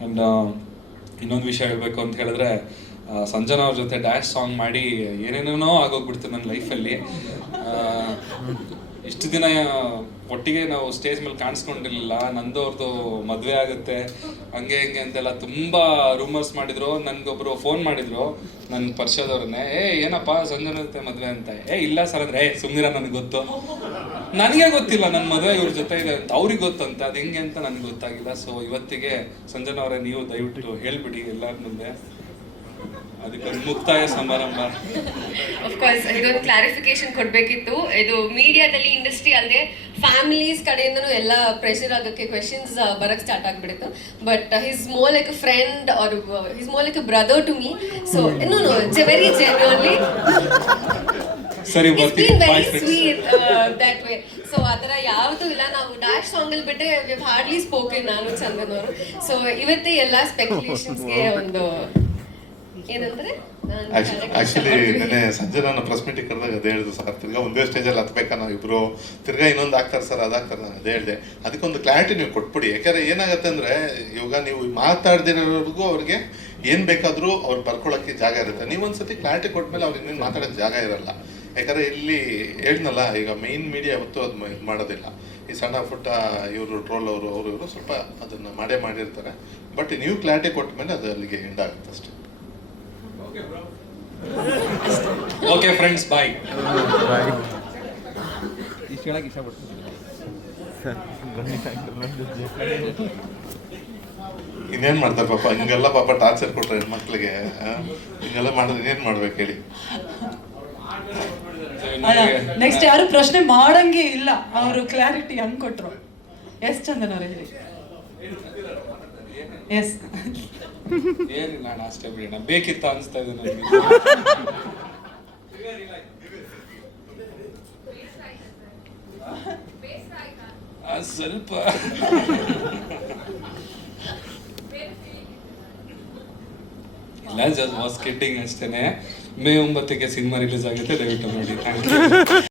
And ಇನ್ನೊಂದು ವಿಷಯ ಹೇಳಬೇಕು ಅಂತ ಹೇಳಿದ್ರೆ ಸಂಜನಾ ಅವ್ರ ಜೊತೆ ಡ್ಯಾಶ್ ಸಾಂಗ್ ಮಾಡಿ ಏನೇನೇನೋ ಆಗೋಗ್ಬಿಡ್ತು ನನ್ನ ಲೈಫಲ್ಲಿ ಇಷ್ಟು ದಿನ ಒಟ್ಟಿಗೆ ನಾವು ಸ್ಟೇಜ್ ಮೇಲೆ ಕಾಣಿಸ್ಕೊಂಡಿರ್ಲಿಲ್ಲ. ನಂದು ಅವ್ರದ್ದು ಮದುವೆ ಆಗುತ್ತೆ. ಹಂಗೆ ಹಿಂಗೆ ಅಂತೆಲ್ಲ ತುಂಬ ರೂಮರ್ಸ್ ಮಾಡಿದ್ರು. ನನಗೊಬ್ಬರು ಫೋನ್ ಮಾಡಿದ್ರು ನನ್ನ ಪರಿಚಯದವ್ರನ್ನೇ ಏ, ಏನಪ್ಪ ಸಂಜನಾ ಜೊತೆ ಮದುವೆ ಅಂತ? ಏ, ಇಲ್ಲ ಸರ್. ಅಂದ್ರೆ, ಏ ಸುಮ್ಮನಿರ ನನಗೆ ಗೊತ್ತು. ನನಗೆ ಗೊತ್ತಿಲ್ಲ ನನ್ನ ಮದುವೆ ಇವ್ರ ಜೊತೆ ಇದೆ ಅವ್ರಿಗೆ ಗೊತ್ತಂತೆ. ಅದು ಹೆಂಗೆ ಅಂತ ನನಗೆ ಗೊತ್ತಾಗಿಲ್ಲ. ಸೊ ಇವತ್ತಿಗೆ ಸಂಜನಾ ಅವರೇ ನೀವು ದಯವಿಟ್ಟು ಹೇಳ್ಬಿಡಿ ಎಲ್ಲರ ಮುಂದೆ. ಅದಕ್ಕೊಂದು ಮುಕ್ತಾಯ ಸಮಾರಂಭ. ಕೋರ್ಸ್ ಇದೊಂದು ಕ್ಲಾರಿಫಿಕೇಶನ್ ಕೊಡಬೇಕಿತ್ತು. ಇದು ಮೀಡಿಯಾದಲ್ಲಿ ಇಂಡಸ್ಟ್ರಿ ಅಲ್ಲದೆ ಫ್ಯಾಮಿಲೀಸ್ ಕಡೆಯಿಂದನೂ ಎಲ್ಲ ಪ್ರೆಷರ್ ಆಗೋಕ್ಕೆ ಕ್ವೆಶನ್ಸ್ ಬರಕ್ಕೆ ಸ್ಟಾರ್ಟ್ ಆಗಿಬಿಡುತ್ತೆ. But he's more like friend or he's more like brother to me so no no very genuinely ಸರಿ ಬರ್ತೀನಿ very sweet that way so ಆ ಥರ ಯಾವುದೂ ಇಲ್ಲ. ನಾವು ಡ್ಯಾಶ್ ಸಾಂಗಲ್ಲಿ ಬಿಟ್ಟರೆ ವಿ ಹಾರ್ಡ್ಲಿ ಸ್ಪೋಕನ್ ನಾನು ಚಂದನ್ ಅವರು. ಸೊ ಇವತ್ತೇ ಎಲ್ಲ ಸ್ಪೆಕ್ಯುಲೇಷನ್ಸ್ಗೆ ಒಂದು ಏನಂದ್ರೆ ಆಕ್ಚುಲಿ ನೆನೆ ಸಂಜೆ ನಾನು ಪ್ರೆಸ್ ಮೀಟಿಂಗ್ ಕರೆದಾಗ ಅದೇ ಹೇಳಿದ್ರು ಸರ್ ತಿರ್ಗಾ ಒಂದೇ ಸ್ಟೇಜಲ್ಲಿ ಹತ್ಬೇಕಾ ನಾವು ಇಬ್ರು? ತಿರ್ಗಾ ಇನ್ನೊಂದು ಹಾಕ್ತಾರೆ ಸರ್ ಅದಾಗ್ತಾರೆ ನಾನು ಅದೇ ಹೇಳಿದೆ. ಅದಕ್ಕೊಂದು ಕ್ಲಾರಿಟಿ ನೀವು ಕೊಟ್ಬಿಡಿ. ಯಾಕಂದ್ರೆ ಏನಾಗುತ್ತೆ ಅಂದ್ರೆ ಇವಾಗ ನೀವು ಮಾತಾಡ್ದಿರೋರ್ಗೂ ಅವ್ರಿಗೆ ಏನು ಬೇಕಾದರೂ ಅವ್ರು ಬರ್ಕೊಳ್ಳೋಕ್ಕೆ ಜಾಗ ಇರುತ್ತೆ. ನೀವು ಒಂದ್ಸತಿ ಕ್ಲಾರಿಟಿ ಕೊಟ್ಮೇಲೆ ಅವ್ರು ಇನ್ನೇನು ಮಾತಾಡೋಕ್ಕೆ ಜಾಗ ಇರಲ್ಲ. ಯಾಕಂದ್ರೆ ಇಲ್ಲಿ ಹೇಳಿದ್ನಲ್ಲ ಈಗ ಮೈನ್ ಮೀಡಿಯಾ ಯಾವತ್ತೂ ಅದು ಇದು ಮಾಡೋದಿಲ್ಲ. ಈ ಸಣ್ಣ ಪುಟ್ಟ ಇವರು ಟ್ರೋಲ್ ಅವರು ಅವರು ಇವರು ಸ್ವಲ್ಪ ಅದನ್ನ ಮಾಡೇ ಮಾಡಿರ್ತಾರೆ. ಬಟ್ ನೀವು ಕ್ಲಾರಿಟಿ ಕೊಟ್ಟ ಮೇಲೆ ಅದು ಅಲ್ಲಿಗೆ ಎಂಡ್ ಆಗುತ್ತೆ ಅಷ್ಟೇ. ಓಕೆ ಫ್ರೆಂಡ್ಸ್ ಬಾಯ್ ಇಷ್ಟು ಹೇಳಕ್ಕೆ ಇಷ್ಟಪಡ್ತೀನಿ. ಇನ್ನೇನ್ ಮಾಡ್ತಾರೆ ಪಾಪ? ಹಿಂಗೆಲ್ಲ ಪಾಪ ಟಾರ್ಚರ್ ಕೊಟ್ರೆ ಹೆಣ್ಮಕ್ಳಿಗೆ ಆ? ಹಿಂಗೆಲ್ಲ ಮಾಡಿದ್ರೆ ಇನ್ನೇನ್ ಮಾಡ್ಬೇಕು ಹೇಳಿ? ನೆಕ್ಸ್ಟ್ ಯಾರು ಪ್ರಶ್ನೆ ಮಾಡಂಗೆ ಇಲ್ಲ. ಅವರು ಕ್ಲಾರಿಟಿ ಹಂಗ್ ಕೊಟ್ರು. ಎಸ್ ಚಂದನ್ ಅವ್ರೆ ಹೇಳಿ. ಎಸ್. ಏನಿಲ್ಲ ಅಣ್ಣ ಅಷ್ಟೇ ಬಿಡೋಣ. ಬೇಕಿತ್ತ ಅನಿಸ್ತಾ ಇದೆ ನನಗೆ. ಸ್ವಲ್ಪ. ಇಲ್ಲ ಜಸ್ಟ್ ವಾಸ್ ಕಿಟ್ಟಿಂಗ್ ಅಷ್ಟೇನೆ. ಮೇ ಒಂಬತ್ತಕ್ಕೆ ಸಿನಿಮಾ ರಿಲೀಸ್ ಆಗುತ್ತೆ ದಯವಿಟ್ಟು ನೋಡಿ. Thank you